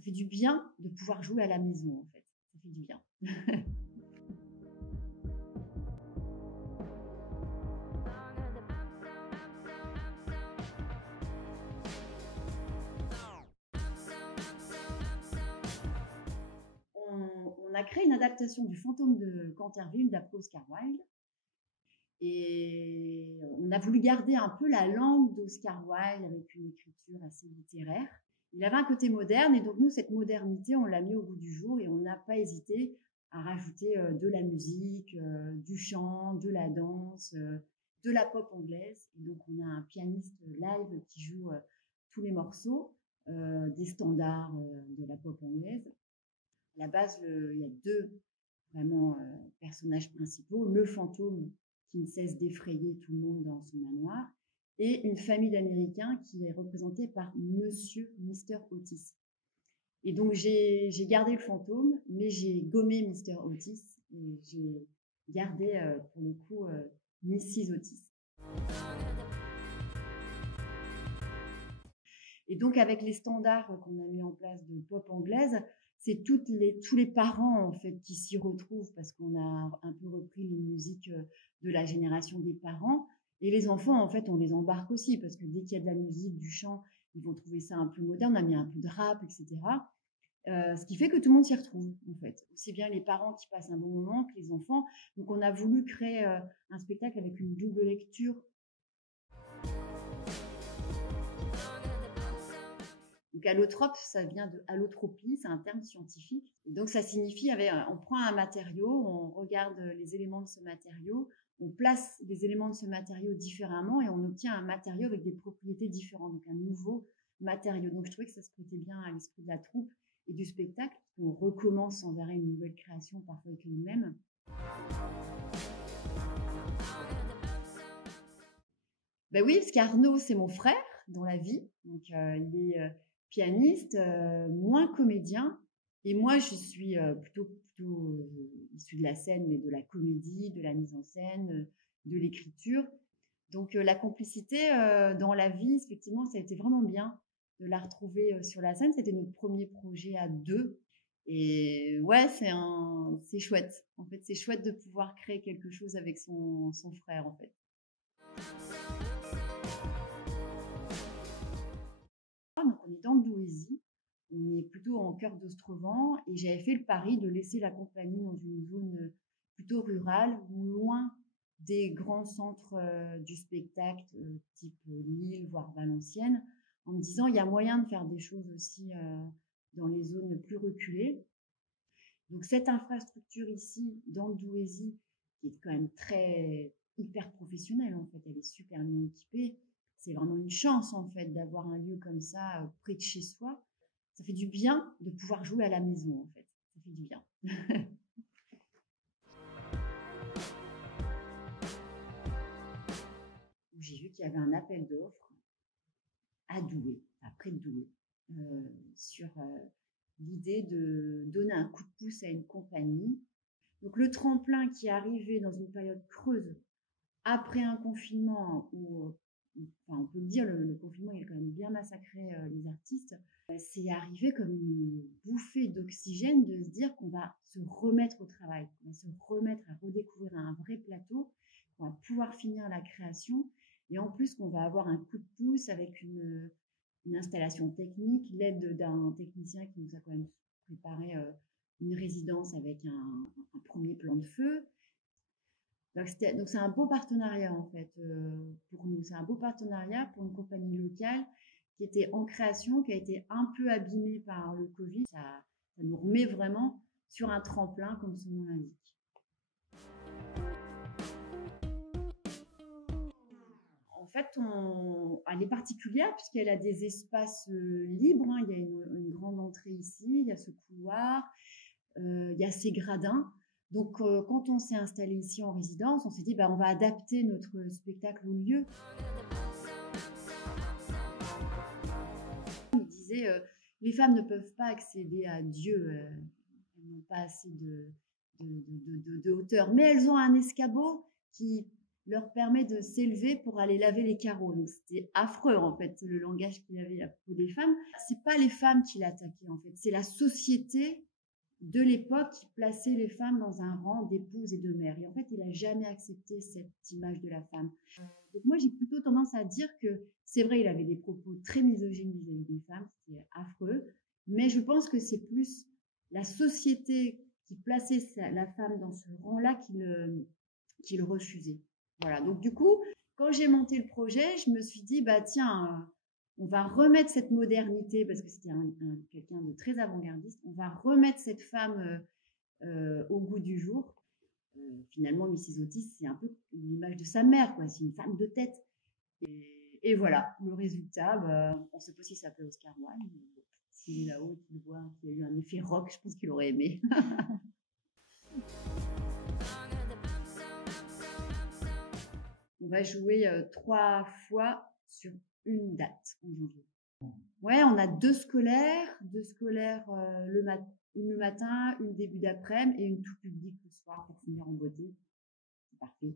Ça fait du bien de pouvoir jouer à la maison, en fait. Ça fait du bien. On a créé une adaptation du Fantôme de Canterville d'après Oscar Wilde. Et on a voulu garder un peu la langue d'Oscar Wilde avec une écriture assez littéraire. Il avait un côté moderne et donc nous, cette modernité, on l'a mis au goût du jour et on n'a pas hésité à rajouter de la musique, du chant, de la danse, de la pop anglaise. Et donc on a un pianiste live qui joue tous les morceaux, des standards de la pop anglaise. À la base, il y a deux vraiment personnages principaux, le fantôme qui ne cesse d'effrayer tout le monde dans son manoir, et une famille d'Américains qui est représentée par Mr. Otis. Et donc j'ai gardé le fantôme, mais j'ai gommé Mr. Otis, et j'ai gardé pour le coup Mrs. Otis. Et donc avec les standards qu'on a mis en place de pop anglaise, c'est tous les parents en fait qui s'y retrouvent parce qu'on a un peu repris les musiques de la génération des parents. Et les enfants, en fait, on les embarque aussi parce que dès qu'il y a de la musique, du chant, ils vont trouver ça un peu moderne. On a mis un peu de rap, etc. Ce qui fait que tout le monde s'y retrouve, en fait. Aussi bien les parents qui passent un bon moment que les enfants. Donc on a voulu créer un spectacle avec une double lecture. Donc allotrope, ça vient de allotropie, c'est un terme scientifique. Et donc ça signifie, on prend un matériau, on regarde les éléments de ce matériau, on place les éléments de ce matériau différemment et on obtient un matériau avec des propriétés différentes, donc un nouveau matériau. Donc je trouvais que ça se prêtait bien à l'esprit de la troupe et du spectacle. On recommence sans arrêt une nouvelle création, parfois avec les mêmes. Ben oui, parce qu'Arnaud, c'est mon frère dans la vie. Donc il est pianiste, moins comédien. Et moi, je suis plutôt issue de la scène, mais de la comédie, de la mise en scène, de l'écriture. Donc la complicité dans la vie, effectivement, ça a été vraiment bien de la retrouver sur la scène. C'était notre premier projet à deux. Et ouais, c'est chouette. En fait, c'est chouette de pouvoir créer quelque chose avec son frère, en fait. Donc on est dans le Douaisis, on est plutôt en cœur d'Ostrevent et j'avais fait le pari de laisser la compagnie dans une zone plutôt rurale ou loin des grands centres du spectacle type Lille voire Valenciennes, en me disant il y a moyen de faire des choses aussi dans les zones plus reculées. Donc cette infrastructure ici dans le Douaisis qui est quand même très hyper professionnelle, en fait, elle est super bien équipée. C'est vraiment une chance, en fait, d'avoir un lieu comme ça près de chez soi. Ça fait du bien de pouvoir jouer à la maison, en fait. Ça fait du bien. J'ai vu qu'il y avait un appel d'offres à Douai, près de Douai, sur l'idée de donner un coup de pouce à une compagnie. Donc le tremplin qui est arrivé dans une période creuse après un confinement où, enfin, on peut le dire, le confinement il a quand même bien massacré les artistes, c'est arrivé comme une bouffée d'oxygène de se dire qu'on va se remettre au travail, qu'on va se remettre à redécouvrir un vrai plateau, qu'on va pouvoir finir la création et en plus qu'on va avoir un coup de pouce avec une installation technique, l'aide d'un technicien qui nous a quand même préparé une résidence avec un premier plan de feu. Donc c'est un beau partenariat en fait pour nous. C'est un beau partenariat pour une compagnie locale qui était en création, qui a été un peu abîmée par le Covid. Ça nous remet vraiment sur un tremplin comme son nom l'indique. En fait, elle est particulière puisqu'elle a des espaces libres. Hein. Il y a une grande entrée ici, il y a ce couloir, il y a ces gradins. Donc, quand on s'est installé ici en résidence, on s'est dit, on va adapter notre spectacle au lieu. Il disait, les femmes ne peuvent pas accéder à Dieu, elles n'ont pas assez de hauteur, mais elles ont un escabeau qui leur permet de s'élever pour aller laver les carreaux. Donc c'était affreux en fait le langage qu'il avait à propos des femmes. C'est pas les femmes qui l'attaquaient en fait, c'est la société de l'époque qui plaçait les femmes dans un rang d'épouses et de mères. Et en fait, il a jamais accepté cette image de la femme. Donc moi, j'ai plutôt tendance à dire que c'est vrai, il avait des propos très misogynes vis-à-vis des femmes, c'était affreux, mais je pense que c'est plus la société qui plaçait la femme dans ce rang-là qui le refusait. Voilà, donc du coup, quand j'ai monté le projet, je me suis dit, bah tiens, on va remettre cette modernité, parce que c'était quelqu'un de très avant-gardiste, on va remettre cette femme au goût du jour. Finalement, Mrs. Otis, c'est un peu l'image de sa mère, quoi. C'est une femme de tête. Et voilà, le résultat, bah, on ne sait pas si ça s'appelle Oscar Wilde, mais bon, s'il est là-haut, qu'il voit qu'il y a eu un effet rock, je pense qu'il aurait aimé. On va jouer 3 fois sur une date en janvier. Ouais, on a 2 scolaires une le matin, une début d'après-midi et une tout public le soir pour finir en beauté. C'est parfait.